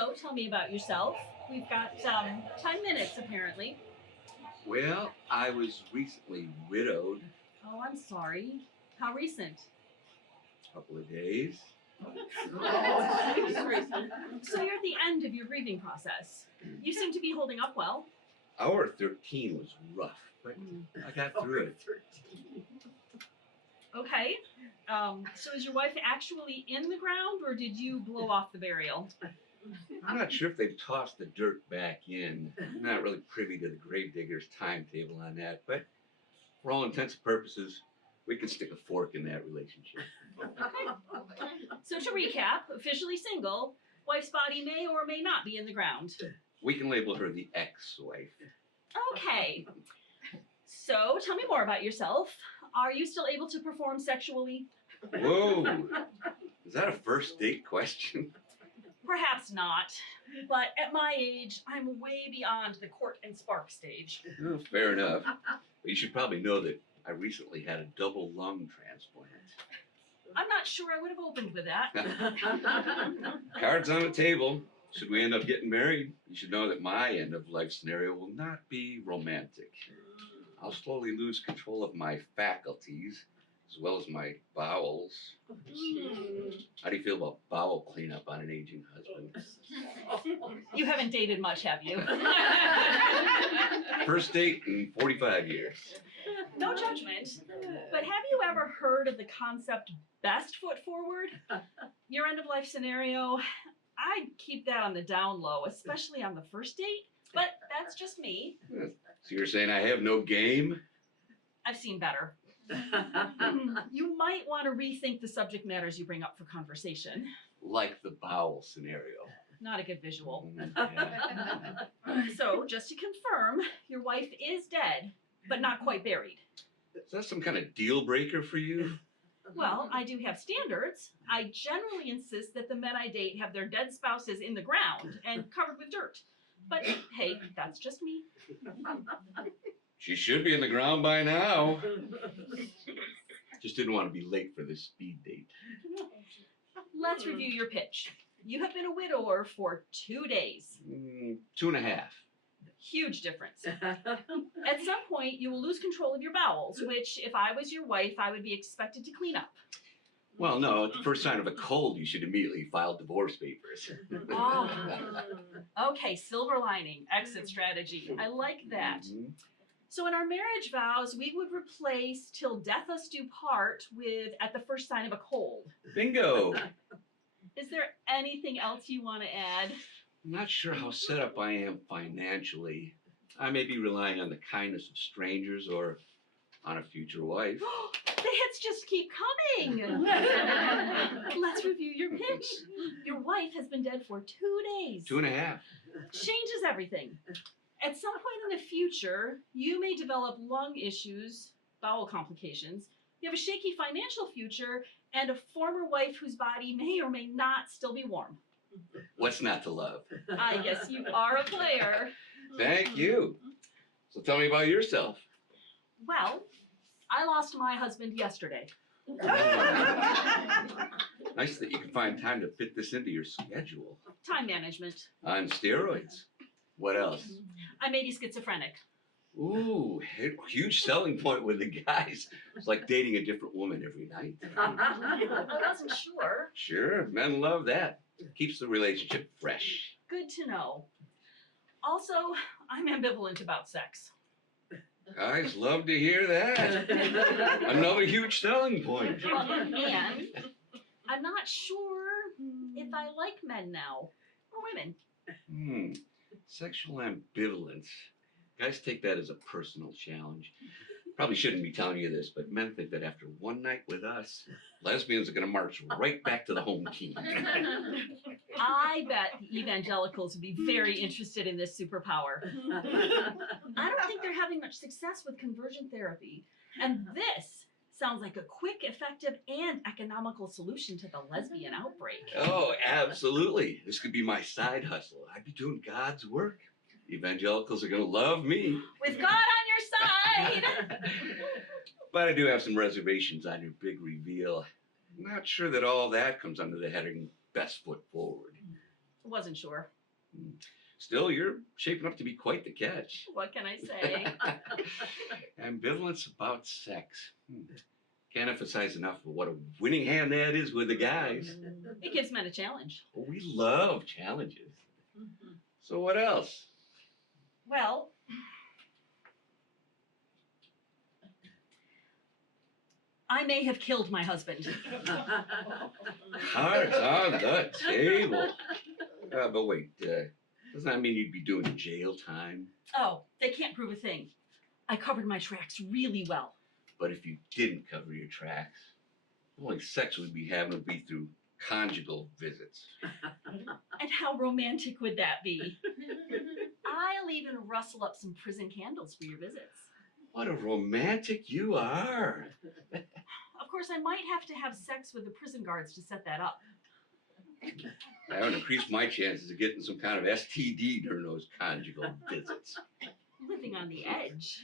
So tell me about yourself. We've got 10 minutes apparently. Well, I was recently widowed. Oh, I'm sorry. How recent? A couple of days. So you're at the end of your grieving process. You seem to be holding up well. Hour 13 was rough, but I got through it. Okay. So is your wife actually in the ground, or did you blow off the burial? I'm not sure if they've tossed the dirt back in. I'm not really privy to the gravedigger's timetable on that, but for all intents and purposes, we can stick a fork in that relationship. So to recap, officially single, wife's body may or may not be in the ground. We can label her the ex-wife. Okay. So tell me more about yourself. Are you still able to perform sexually? Whoa! Is that a first date question? Perhaps not, but at my age, I'm way beyond the court and spark stage. Well, fair enough. But you should probably know that I recently had a double lung transplant. I'm not sure I would have opened with that. Cards on the table. Should we end up getting married, you should know that my end of life scenario will not be romantic. I'll slowly lose control of my faculties, as well as my bowels. How do you feel about bowel cleanup on an aging husband? You haven't dated much, have you? First date in 45 years. No judgment. But have you ever heard of the concept best foot forward? Your end of life scenario, I'd keep that on the down low, especially on the first date. But that's just me. So you're saying I have no game? I've seen better. You might want to rethink the subject matters you bring up for conversation. Like the bowel scenario. Not a good visual. Yeah. So, just to confirm, your wife is dead, but not quite buried. Is that some kind of deal breaker for you? Well, I do have standards. I generally insist that the men I date have their dead spouses in the ground and covered with dirt. But hey, that's just me. She should be in the ground by now. Just didn't want to be late for this speed date. Let's review your pitch. You have been a widower for 2 days. 2.5. Huge difference. At some point, you will lose control of your bowels, which, if I was your wife, I would be expected to clean up. Well, no, at the first sign of a cold, you should immediately file divorce papers. Oh. Okay, silver lining, exit strategy. I like that. So in our marriage vows, we would replace "till death us do part" with "at the first sign of a cold." Bingo! Is there anything else you want to add? I'm not sure how set up I am financially. I may be relying on the kindness of strangers or on a future wife. The hits just keep coming. Let's review your pitch. Your wife has been dead for 2 days. 2.5. Changes everything. At some point in the future, you may develop lung issues, bowel complications. You have a shaky financial future, and a former wife whose body may or may not still be warm. What's not to love? I guess you are a player. Thank you. So tell me about yourself. Well, I lost my husband yesterday. Nice that you can find time to fit this into your schedule. Time management. On steroids. What else? I may be schizophrenic. Ooh, huge selling point with the guys. It's like dating a different woman every night. I wasn't sure. Sure, men love that. Keeps the relationship fresh. Good to know. Also, I'm ambivalent about sex. Guys love to hear that. Another huge selling point. And I'm not sure if I like men now or women. Sexual ambivalence. Guys take that as a personal challenge. Probably shouldn't be telling you this, but men think that after one night with us, lesbians are going to march right back to the home team. I bet the evangelicals would be very interested in this superpower. I don't think they're having much success with conversion therapy. And this sounds like a quick, effective, and economical solution to the lesbian outbreak. Oh, absolutely. This could be my side hustle. I'd be doing God's work. Evangelicals are going to love me. With God on your side! But I do have some reservations on your big reveal. I'm not sure that all that comes under the heading best foot forward. Wasn't sure. Still, you're shaping up to be quite the catch. What can I say? Ambivalence about sex. Can't emphasize enough what a winning hand that is with the guys. It gives men a challenge. Oh, we love challenges. So what else? Well, I may have killed my husband. Cards on the table. But wait, doesn't that mean you'd be doing jail time? Oh, they can't prove a thing. I covered my tracks really well. But if you didn't cover your tracks, the only sex we'd be having would be through conjugal visits. And how romantic would that be? I'll even rustle up some prison candles for your visits. What a romantic you are. Of course, I might have to have sex with the prison guards to set that up. That would increase my chances of getting some kind of STD during those conjugal visits. Living on the edge.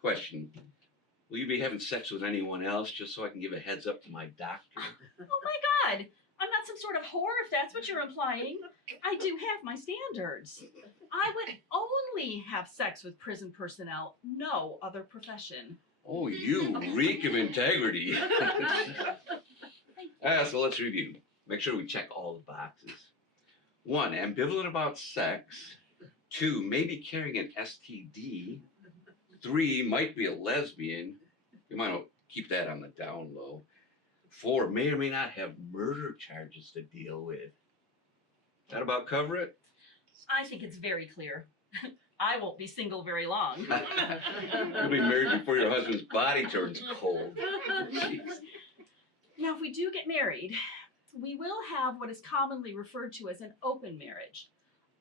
Question. Will you be having sex with anyone else just so I can give a heads up to my doctor? Oh my God! I'm not some sort of whore if that's what you're implying. I do have my standards. I would only have sex with prison personnel, no other profession. Oh, you reek of integrity. So let's review. Make sure we check all the boxes. 1, ambivalent about sex. 2, maybe carrying an STD. 3, might be a lesbian. You might want to keep that on the down low. 4, may or may not have murder charges to deal with. That about cover it? I think it's very clear. I won't be single very long. You'll be married before your husband's body turns cold. Jeez. Now, if we do get married, we will have what is commonly referred to as an open marriage.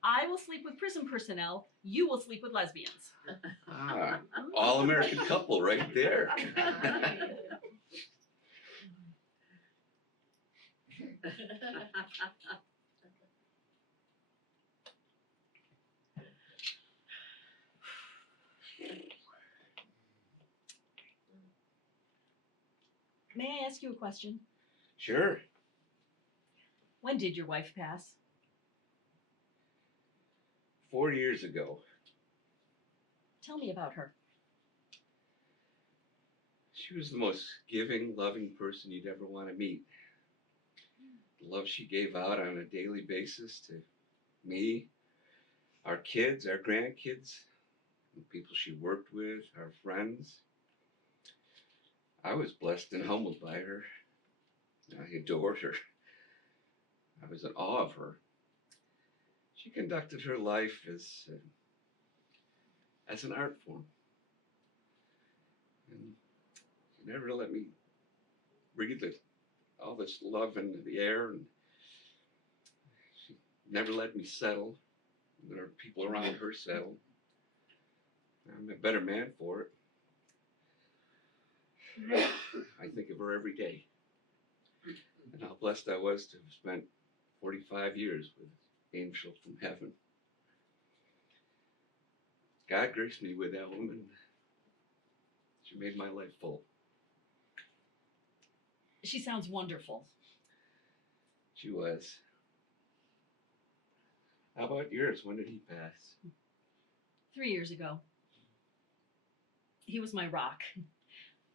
I will sleep with prison personnel, you will sleep with lesbians. All-American couple right there. May I ask you a question? Sure. When did your wife pass? 4 years ago. Tell me about her. She was the most giving, loving person you'd ever want to meet. The love she gave out on a daily basis to me, our kids, our grandkids, the people she worked with, our friends. I was blessed and humbled by her. I adored her. I was in awe of her. She conducted her life as an art form. And she never let me breathe all this love in the air. And she never let me settle when our people around her settled. I'm a better man for it. I think of her every day. And how blessed I was to have spent 45 years with an angel from heaven. God graced me with that woman. She made my life full. She sounds wonderful. She was. How about yours? When did he pass? 3 years ago. He was my rock.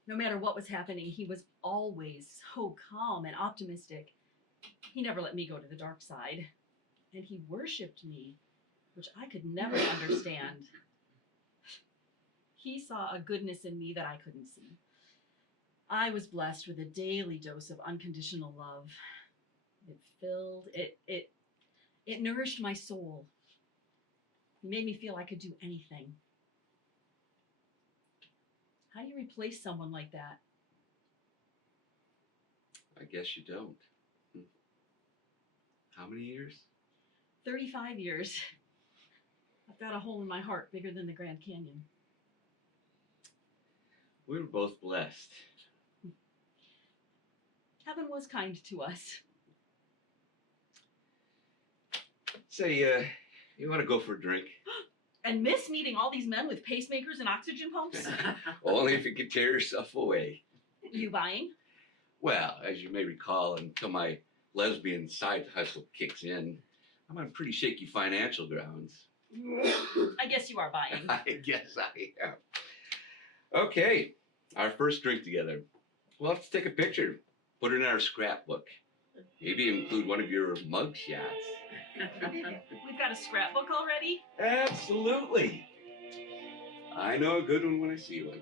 No matter what was happening, he was always so calm and optimistic. He never let me go to the dark side. And he worshipped me, which I could never understand. He saw a goodness in me that I couldn't see. I was blessed with a daily dose of unconditional love. It nourished my soul. He made me feel I could do anything. How do you replace someone like that? I guess you don't. How many years? 35 years. I've got a hole in my heart bigger than the Grand Canyon. We were both blessed. Heaven was kind to us. Say, you want to go for a drink? And miss meeting all these men with pacemakers and oxygen pumps? Only if you could tear yourself away. You buying? Well, as you may recall, until my lesbian side hustle kicks in, I'm on pretty shaky financial grounds. I guess you are buying. I guess I am. Okay, our first drink together. We'll have to take a picture, put it in our scrapbook. Maybe include one of your mug shots. We've got a scrapbook already? Absolutely. I know a good one when I see one.